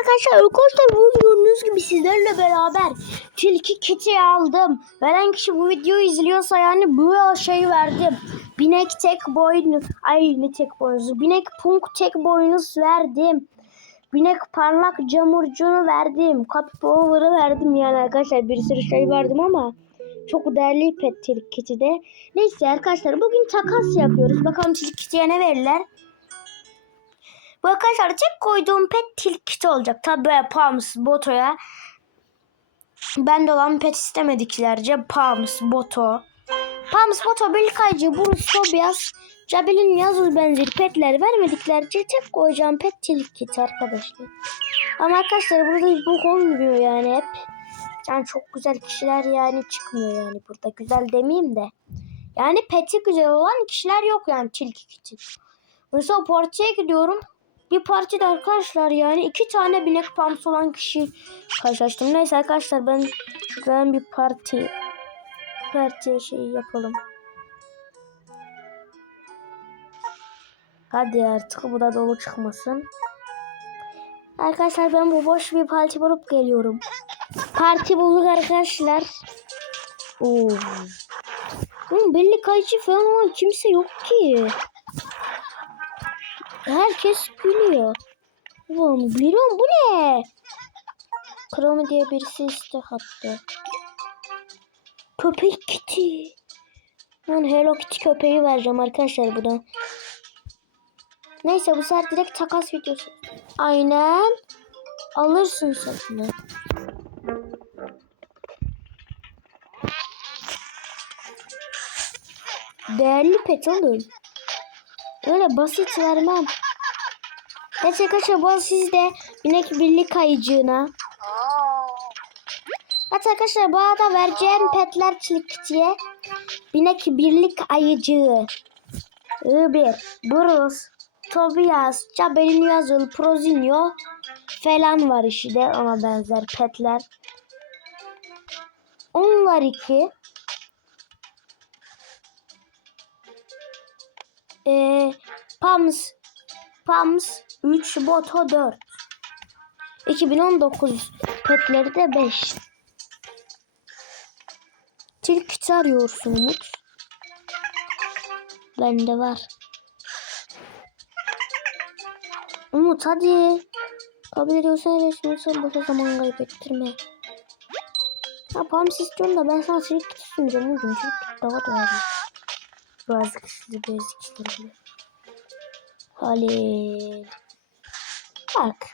arkadaşlar arkadaşlar bu gördüğünüz gibi sizlerle beraber tilki kiti aldım. Veren kişi bu videoyu izliyorsa yani bu şeyi verdim. Binek tek boynuz. Ay ne tek boynuzu. Binek punk tek boynuz verdim. Binek parlak camurcunu verdim. Capypower'ı verdim yani arkadaşlar bir sürü şey verdim ama çok değerli pet tilki kiti de. Neyse arkadaşlar bugün takas yapıyoruz. Bakalım tilki kitiye ne verirler. Bu arkadaşlar tek koyduğum pet tilkit olacak. Tabi Palms, Boto'ya. Bende olan pet istemediklerce Palms, Boto. Palms, Boto, Belikaycı, Burus, Tobias, Jabel'in yazıl benzeri petler vermediklerce tek koyacağım pet tilkit arkadaşlar. Ama arkadaşlar burada hiç bok olmuyor yani hep. Yani çok güzel kişiler yani çıkmıyor yani burada. Güzel demeyeyim de. Yani peti güzel olan kişiler yok yani tilki kiti. Mesela partiye gidiyorum. Bir partide arkadaşlar yani iki tane binek pams olan kişi karşılaştım. Neyse arkadaşlar ben ben bir parti parti şey yapalım. Hadi artık bu da dolu çıkmasın. Arkadaşlar ben bu boş bir parti bulup geliyorum. Parti bulduk arkadaşlar. Oo. Oğlum belli kayıcı falan olan kimse yok ki. Herkes gülüyor. Oğlum biliyorum bu ne? Kromi diye birisi istek attı. Köpek Kitty. Ben Hello Kitty köpeği vereceğim arkadaşlar buna. Neyse bu sefer direkt takas videosu. Aynen. Alırsın bunu. Değerli pet oğlum. Öyle basit vermem. Evet arkadaşlar bu sizde binek birlik kayıcığına. Evet arkadaşlar bu arada vereceğim petler çilikçiye binek birlik ayıcığı. Bir, Bruce, Tobias, Jabelin Yazıl, Prozinio falan var işte ona benzer petler. Onlar iki. Ee, Pams Pams 3 Boto 4 2019 petleri de 5 Tilkit arıyorsunuz Bende var. Umut hadi. Kabul ediyorsan resmiyorsan boşa zaman kaybettirme. Ya Pams istiyorum da ben sana Tilkit sunacağım. Umut'um Tilkit daha değerli bazı kişiler bazı. Halil. Bak.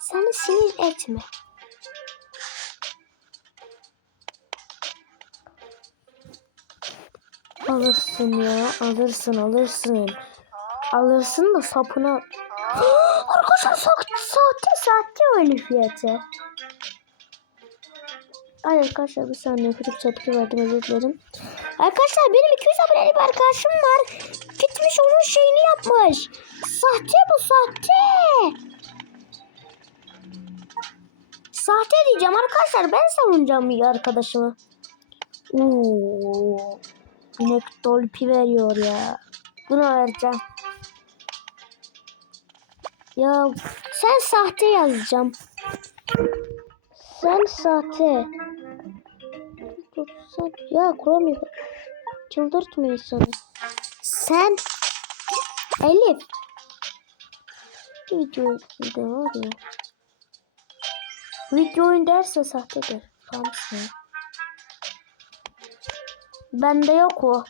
Seni sinir etme. Alırsın ya. Alırsın alırsın. Alırsın da sapına. Arkadaşlar sahte sahte öyle fiyatı. Ay arkadaşlar bir saniye küçük tepki verdim özür dilerim. Arkadaşlar benim 200 aboneli bir arkadaşım var. Gitmiş onun şeyini yapmış. Sahte bu sahte. Sahte diyeceğim arkadaşlar ben savunacağım bir arkadaşımı. Oo. Binek dolpi veriyor ya. Bunu vereceğim. Ya sen sahte yazacağım. Sen sahte. Sen, ya Kromi çıldırtma insanı. Sen Elif. Video izledi var ya. Video derse sahtedir. Tamsın. Bende yok o.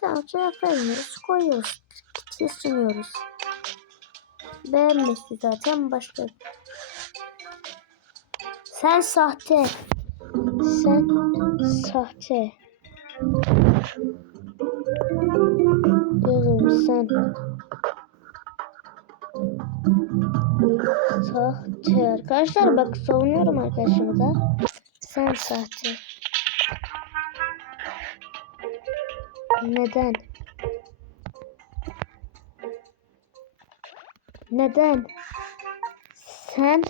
Tamam cevap vermiyoruz. Koyuyoruz. Sunuyoruz. Beğenmesi zaten başka. Sen sahte. Sen sahte. Diyorum sen. Sahte. Arkadaşlar bak savunuyorum arkadaşımı da. Sen sahte. Neden? Neden? Sen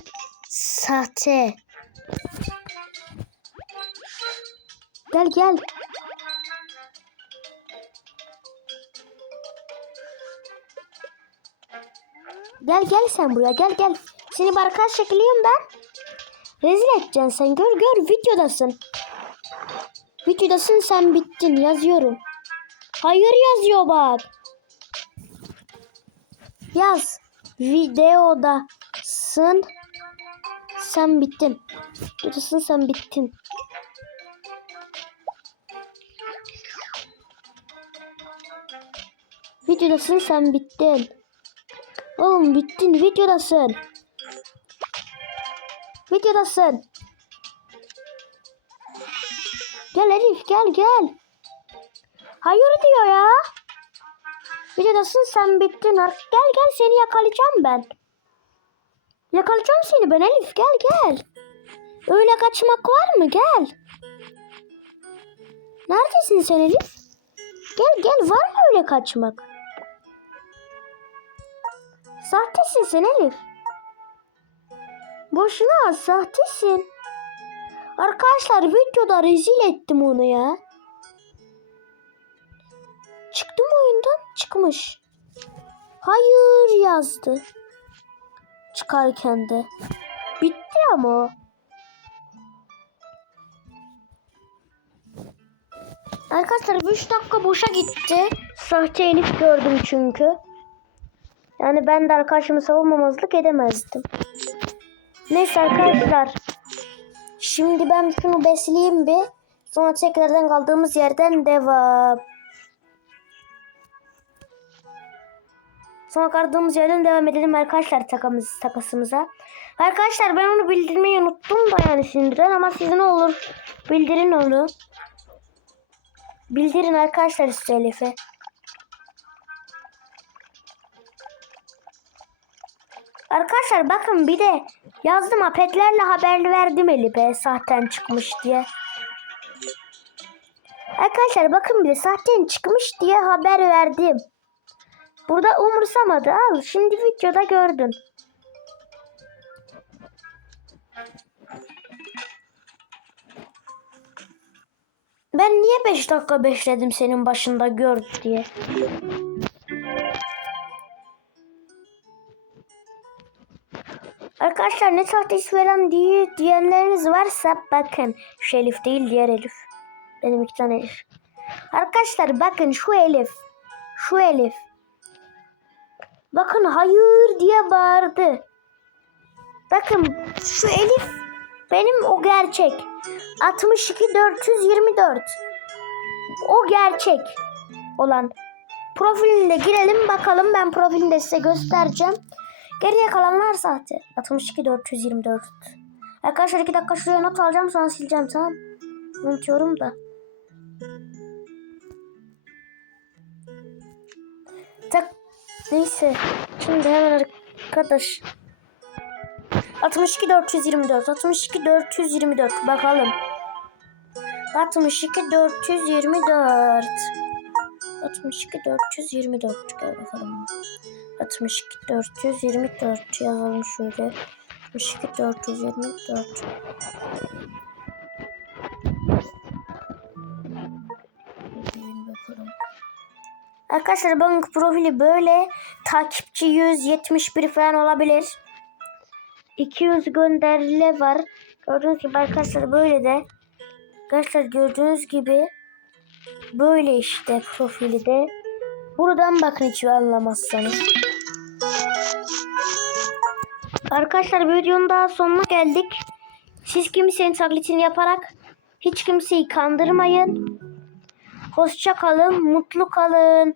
sahte. Gel gel. Gel gel sen buraya gel gel. Seni bir arkadaş çekileyim ben. Rezil edeceksin sen. Gör gör videodasın. Videodasın sen bittin yazıyorum. Hayır yazıyor bak. Yaz. Videodasın. Sen bittin. Videodasın sen bittin. Videodasın sen bittin. Oğlum bittin videodasın. Videodasın. Gel Elif gel gel. Hayır diyor ya. Videodasın sen bittin. Gel gel seni yakalayacağım ben. Yakalayacağım seni ben Elif gel gel. Öyle kaçmak var mı gel. Neredesin sen Elif? Gel gel var mı öyle kaçmak? Sahtesin sen Elif. Boşuna sahtesin. Arkadaşlar videoda rezil ettim onu ya. Çıktı mı oyundan? Çıkmış. Hayır yazdı. Çıkarken de. Bitti ama o. Arkadaşlar 3 dakika boşa gitti. Sahte Elif gördüm çünkü. Yani ben de arkadaşımı savunmamazlık edemezdim. Neyse arkadaşlar. Şimdi ben şunu besleyeyim bir. Sonra tekrardan kaldığımız yerden devam. Sonra kaldığımız yerden devam edelim arkadaşlar takamız, takasımıza. Arkadaşlar ben onu bildirmeyi unuttum da yani şimdiden ama siz ne olur bildirin onu. Bildirin arkadaşlar size Elif'e. Arkadaşlar bakın bir de yazdım apetlerle haber verdim Elif'e sahten çıkmış diye. Arkadaşlar bakın bir de sahten çıkmış diye haber verdim. Burada umursamadı al şimdi videoda gördün. Ben niye 5 dakika bekledim senin başında gör diye. Arkadaşlar ne sahtesi falan diye diyenleriniz varsa bakın şu Elif değil diğer Elif. Benim iki tane Elif. Arkadaşlar bakın şu Elif. Şu Elif. Bakın hayır diye bağırdı. Bakın şu Elif benim o gerçek. 62 424. O gerçek olan. Profiline girelim bakalım. Ben profilini de size göstereceğim. Geriye kalanlar sahte. 62 424. Arkadaşlar 2 dakika şuraya not alacağım sonra sileceğim tamam. Unutuyorum da. Tak. Neyse. Şimdi hemen arkadaş. 62 424. 62 424. Bakalım. 62 424. 62 424. Gel bakalım. 62 424 yazalım şöyle. 62 424. bakalım. Arkadaşlar bank profili böyle takipçi 171 falan olabilir. 200 gönderile var. Gördüğünüz gibi arkadaşlar böyle de. Arkadaşlar gördüğünüz gibi böyle işte profili de. Buradan bakın hiç anlamazsanız. Arkadaşlar videonun daha sonuna geldik. Siz kimsenin taklitini yaparak hiç kimseyi kandırmayın. Hoşça kalın, mutlu kalın.